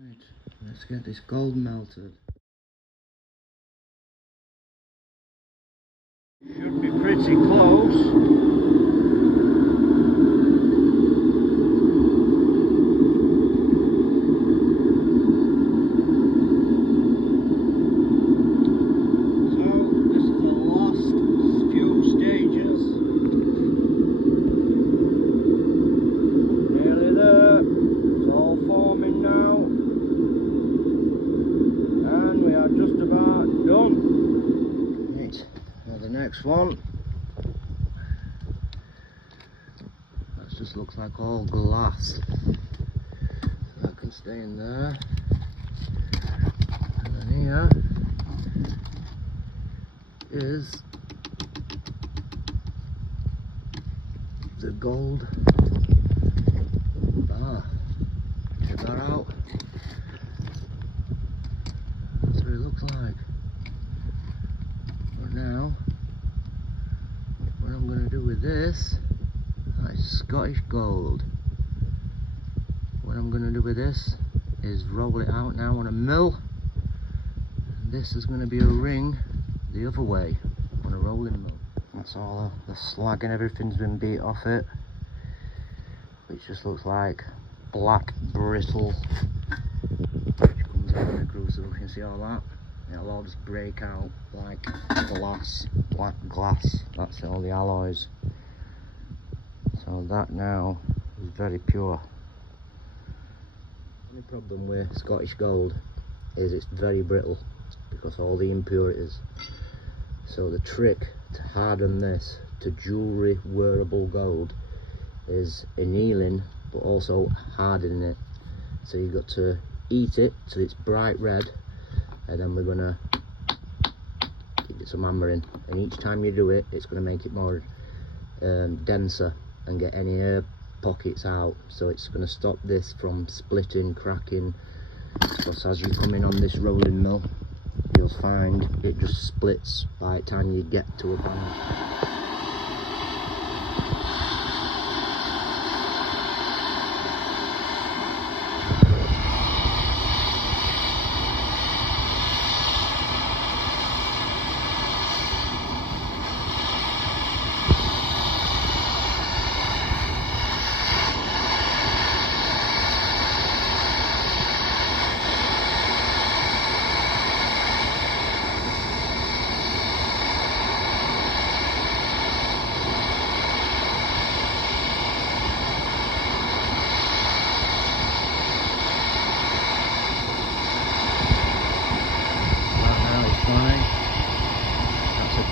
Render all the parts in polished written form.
Right, let's get this gold melted. Should be pretty close. Next one, that just looks like all glass. That can stay in there. And then here is the gold bar. Check that out. That's what it looks like. But now, what I'm going to do with this, is Scottish gold. What I'm going to do with this is roll it out now on a mill. This is going to be a ring the other way on a rolling mill. That's all the slag and everything's been beat off it, which just looks like black brittle, which comes out in the crucible. You can see all that. It'll all just break out like glass, black glass. That's all the alloys. So that now is very pure. The only problem with Scottish gold is it's very brittle because all the impurities. So the trick to harden this to jewellery wearable gold is annealing but also hardening it. So you've got to heat it till it's bright red, and then we're gonna give it some hammering, and each time you do it, it's gonna make it more denser and get any air pockets out. So it's gonna stop this from splitting, cracking, because as you come in on this rolling mill, you'll find it just splits by the time you get to a band.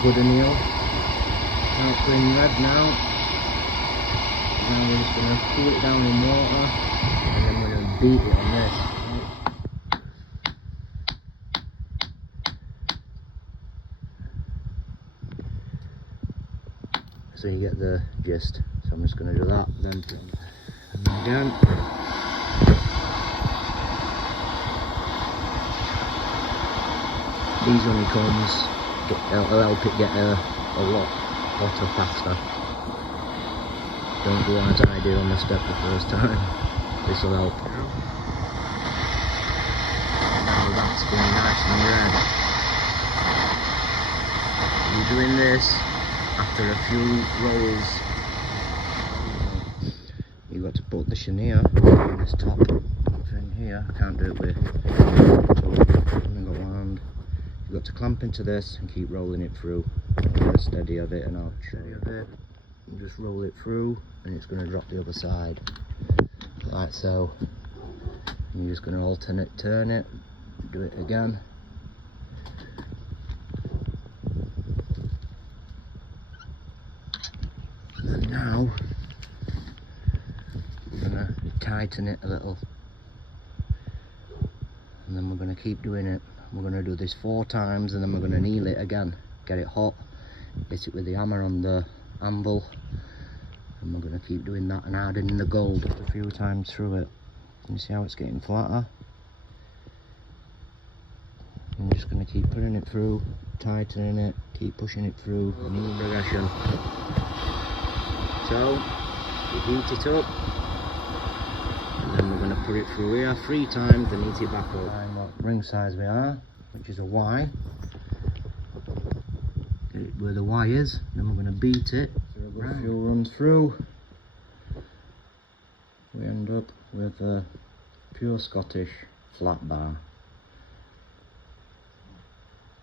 Good anneal. Now it's going red now. Now we're just going to cool it down in water, and then we're going to beat it on this. So you get the gist. So I'm just going to do that, then again. These honeycombs it'll help it get a lot hotter faster. Don't go as I did on the step the first time. This will help. Now that's going nice and red. You're doing this after a few rolls. You've got to put the chenier on this top thing here. I can't do it with You've got to clamp into this and keep rolling it through. Get steady of it, and I'll steady of it. And just roll it through, and it's going to drop the other side, like so. And you're just going to alternate, turn it, do it again. And now we're going to tighten it a little, and then we're going to keep doing it. We're going to do this 4 times, and then we're going to anneal it again, get it hot, hit it with the hammer on the anvil, and we're going to keep doing that and hardening the gold a few times through it. You see how it's getting flatter? I'm just going to keep putting it through, tightening it, keep pushing it through, annealing progression. So we heat it up, and then we're going to put it through here 3 times, then heat it back up. Find what ring size we are, which is a Y. Get it where the Y is, then we're going to beat it. So a good few runs through. We end up with a pure Scottish flat bar.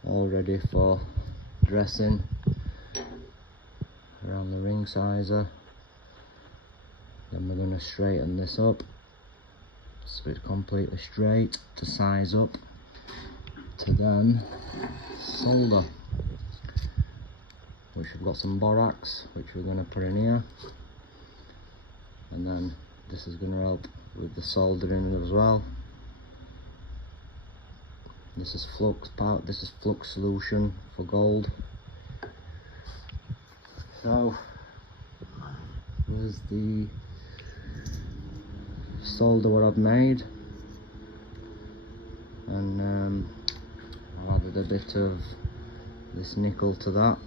All ready for dressing around the ring sizer. Then we're going to straighten this up so it's completely straight to size up to then solder, which we've got some borax which we're going to put in here, and then this is going to help with the soldering as well. This is flux solution for gold. So here's the solder what I've made, and I added a bit of this nickel to that,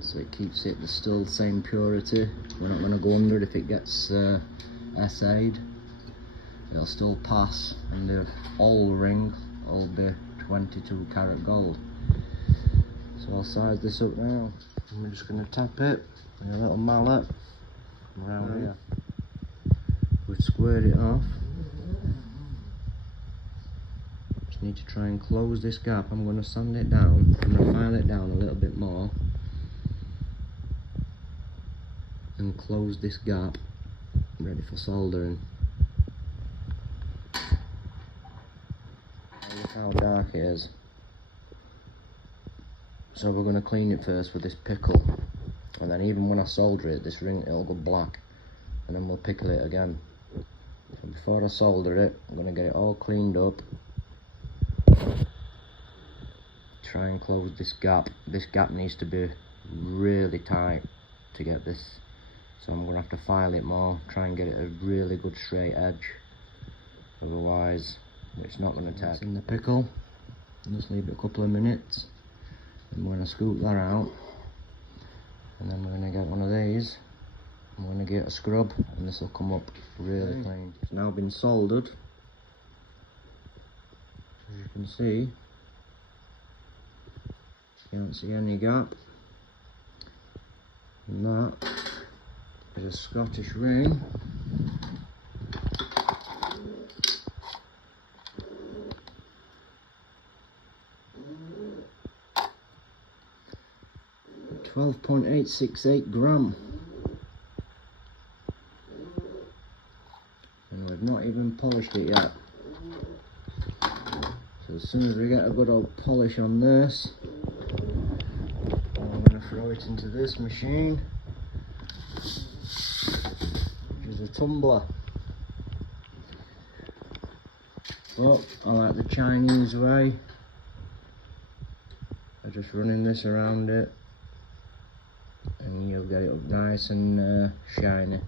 so it keeps it still the same purity. We're not going to go under it if it gets SA'd. It'll still pass, and the whole ring will be 22 karat gold. So I'll size this up now. I'm just going to tap it with a little mallet around here. We've squared it off. Just need to try and close this gap. I'm going to sand it down. I'm going to file it down a little bit more and close this gap, ready for soldering. Look how dark it is. So we're going to clean it first with this pickle, and then even when I solder it, this ring, it'll go black, and then we'll pickle it again. So before I solder it, I'm going to get it all cleaned up. Try and close this gap. This gap needs to be really tight to get this, so I'm going to have to file it more, try and get it a really good straight edge, otherwise it's not going to tack. It's in the pickle, just leave it a couple of minutes, and we're going to scoop that out, and then we're going to get one of these. I'm going to get a scrub, and this will come up really clean. It's now been soldered, as you can see. You can't see any gap, and that is a Scottish ring. .868 gram, and we've not even polished it yet. So as soon as we get a good old polish on this, I'm going to throw it into this machine, which is a tumbler. But I like the Chinese way. I'm just running this around it, and you'll get it up nice and shiny.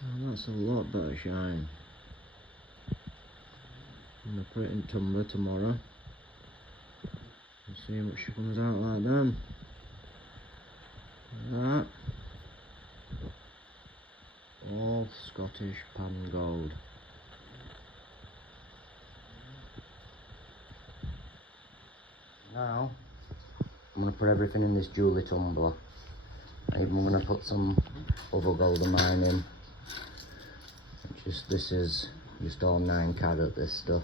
Oh, that's a lot better shine. I'm going to put it in tumbler tomorrow and see how much she comes out like then. Like that. All Scottish pan gold. Now I'm going to put everything in this jewellery tumbler. I'm going to put some other gold of mine in. This is just all 9 karat, this stuff.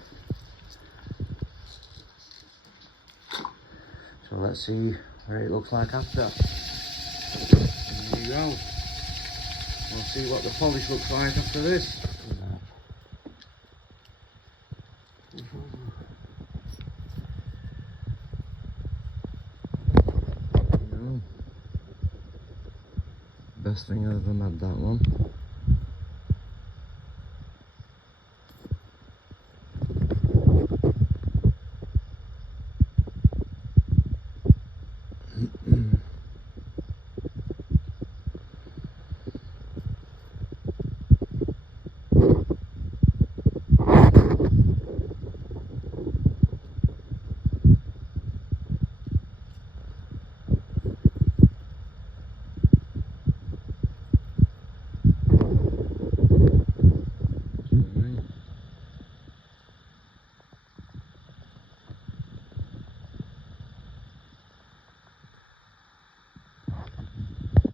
So let's see what it looks like after. There you go. We'll see what the polish looks like after this. Best thing I've ever made, that one.